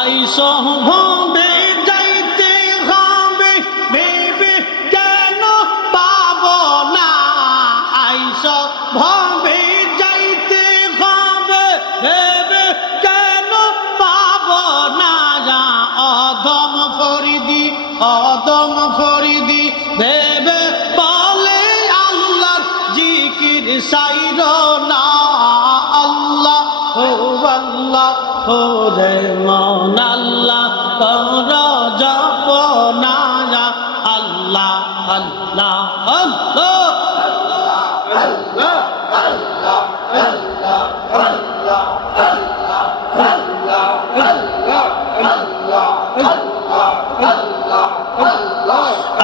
আইস হবে যাইতে হবে। ভেবে কেন পাব না? আইস ভাবে যাইতে হবে। ভেবে কেন পাব না? যা অদম ফরিদি অদম ফরিদি। ভেবে বলে আল্লাহ জিকির সাইর ওরে মন আল্লাহ কর জপনা আল্লাহ আল্লাহ আল্লাহ।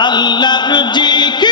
আল্লাহর জিকির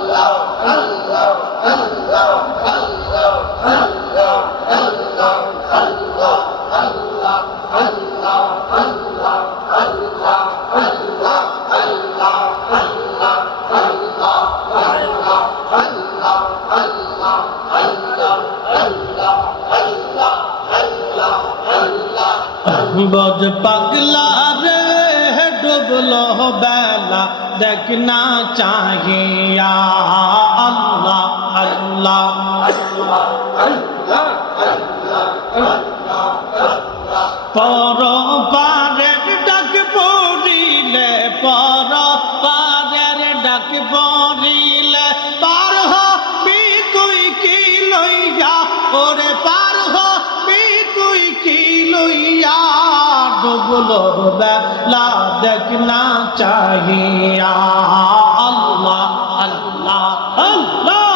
বজ পাগলা রে ডুবলো বেলা দেখনা চাহিয়া আল্লাহ আল্লাহ পর পারের ডাক পড়িলে পর পারের ডাক পড়িলে পার হবি তুই কি লইয়া ওরে পার ডুবলো বেলা দেখনা চাহিয়া আল্লাহ আল্লাহ আল্লাহ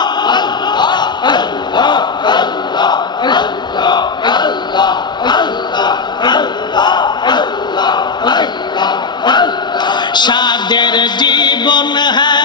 সাদের জীবন হেলা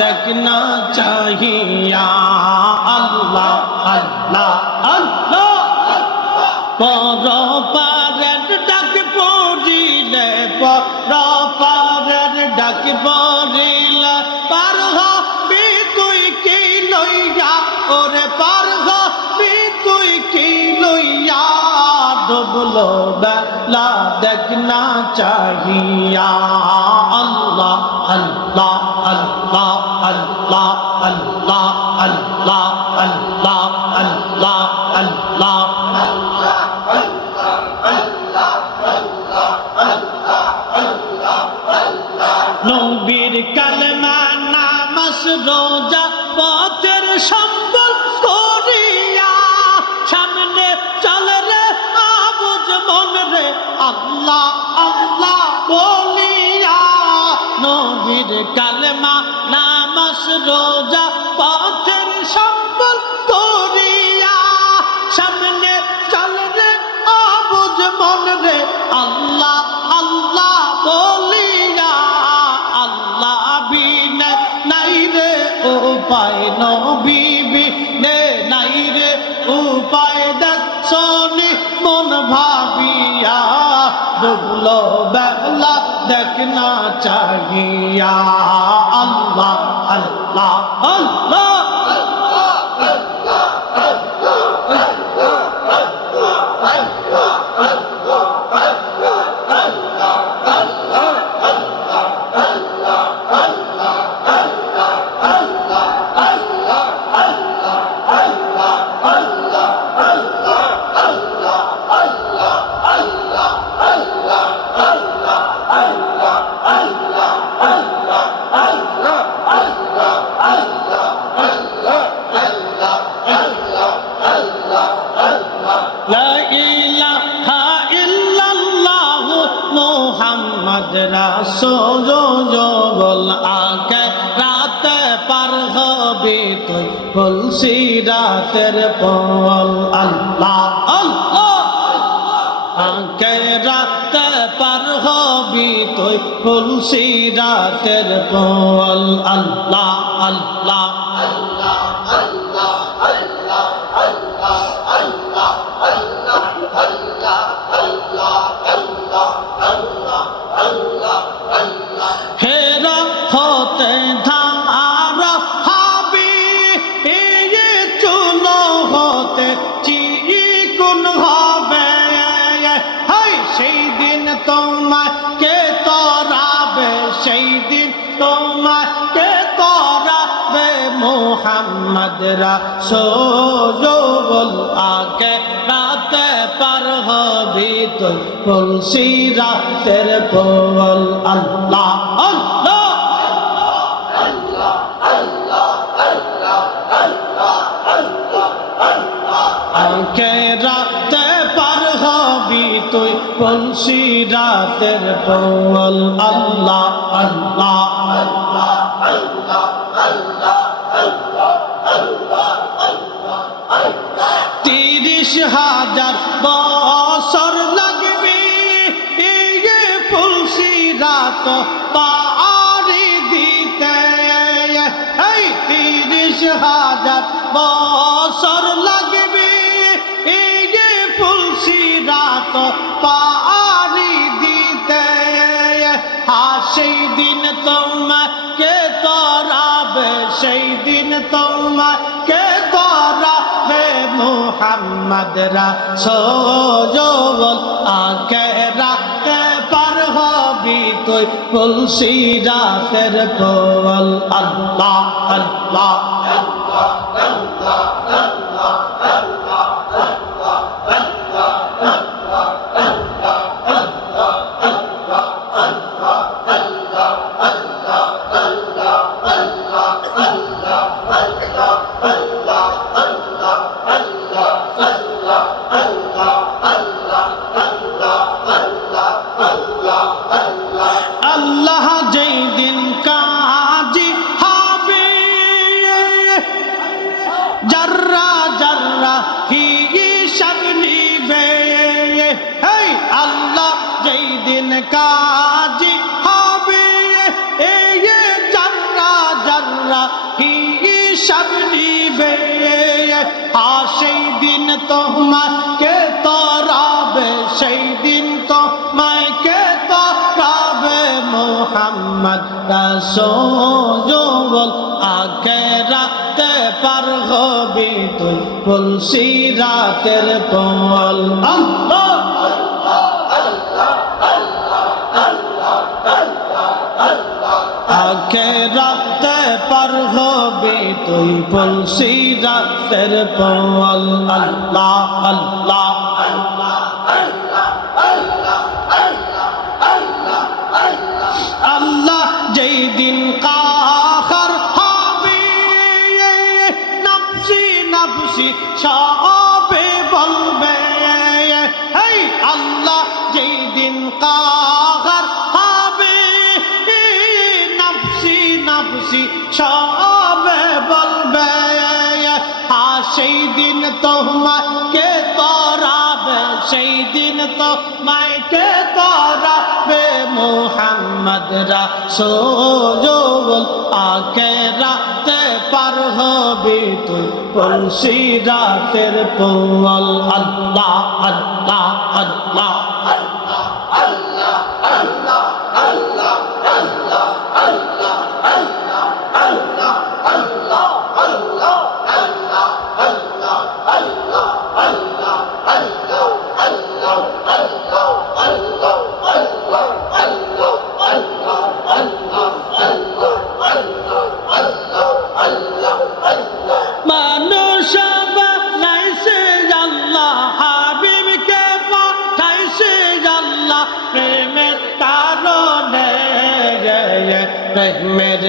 বেলা দেখনা চাহিয়া আল্লাহ আল্লাহ আল্লাহ পর পারের ডাক পড়িলে পর পারের ডাক পড়িলে পার হবি তুই কি লইয়া ওরে পার হবি তুই কি লইয়া ডুবলো বেলা দেখনা চাহিয়া আল্লাহ আল্লাহ আল্লাহ মন রে আল্লাহ আল্লাহ বলিয়া নবীর কালমা, নামাজ, রোজা, পথের সম্বল করিয়া সামনে চল রে আবুজ মন রে আল্লাহ আল্লাহ বলিয়া, আল্লাহ বিনে নাই রে, উপায় নবী বিনে নাই রে, উপায় দেখ শোনি মন ভাবিয়া ডুবল বেলা দেখ না চাহিয়া আল্লাহ আল্লাহ আল্লাহ লা বলছি রাতের পল। আল্লাহ আল্লাহ। আকে রাতে পার হবি তুই বলছি রাতের পল। আল্লাহ আল্লাহ। মোহাম্মদ রাসূল আগে রাতে পার হবি তুই, তুলসী রাতের পোল আল্লাহ আল্লাহ রাতের পোল আল্লাহ আল্লাহ আল্লাহ তিরিশ হাজার বছর লাগবে, এই ফুলসি রাত পারি দিতে। এই তিরিশ হাজার বছর লাগবে, এই ফুলসি রাত পারি দিতে। আর সেই দিন তোমাকে তরাবে, সেই দিন তোমাকে মোহাম্মদ রাসূল আকে রাতে পার হবি তুই তুলসী রাতের পোল আল্লাহ আল্লাহ আল্লাহ যেই দিন কাজী দিন কাজী হবে। এই জাররা জাররা হিসাব নিবে। আর সেই দিন তোমাকে তরাবে, সেই দিন তোমাকে তরাবে মোহাম্মদ রাসূল আগে রাতে পার হবি তুই তুলসী রাতের পল আল্লাহ! আগে রাতে পার হবি তুই তুলসী রাতের পল আল্লাহ আল্লাহ বলবে। হেই, আল্লাহ, যেই দিন কাহার তোমাকে তরাবে? সেই দিন তোমাকে তরাবে? মোহাম্মদ রাসূল আকে রাতে পার হবি তুই। পলসি রাতের পোল আল্লাহ আল্লাহ আল্লাহ মানুষ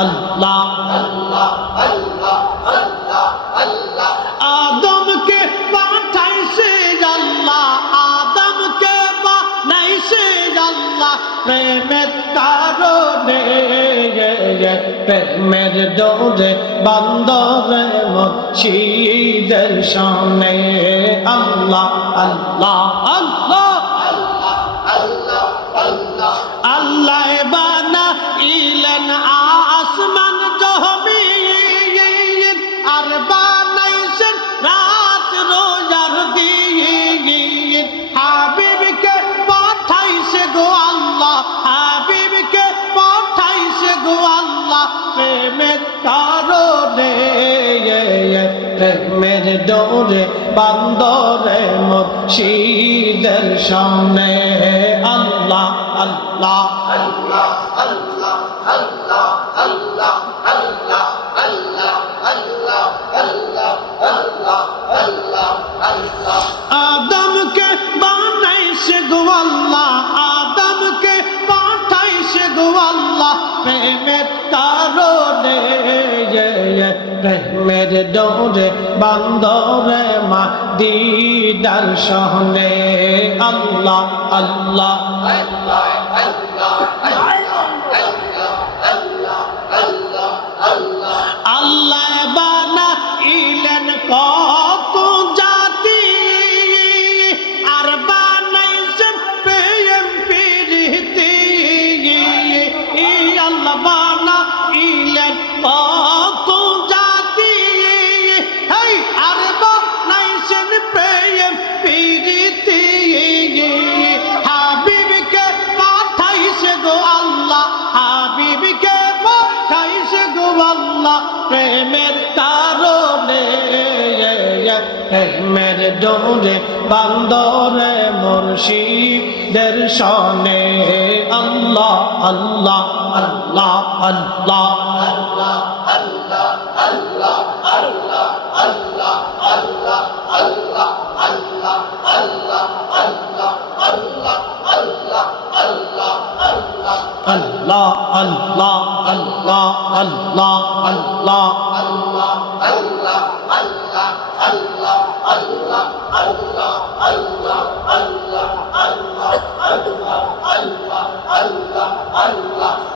আল্লাহ আদমকে পাঠাইছে আল্লাহ আদমকে বানাইছে আল্লাহ প্রেমের কারণে প্রেমের ডোরে বান্দরে সামনে আল্লাহ আল্লাহ আল্লাহ আল্লাহ বান্দরে মুর্শিদের সামনে আল্লাহ আল্লাহ। আদমকে বানাইছে প্রেমের ডোরে বান্দরে মা দিদার সহনে আল্লাহ আল্লাহ। প্রেমের ডোরে বান্দরে মুর্শিদের সনে আল্লাহ আল্লাহ আল্লাহ আল্লাহ আল্লাহ আল্লাহ আল্লাহ আল্লাহ আল্লাহ আল্লাহ আল্লাহ আল্লাহ আল্লাহ আল্লাহ আল্লাহ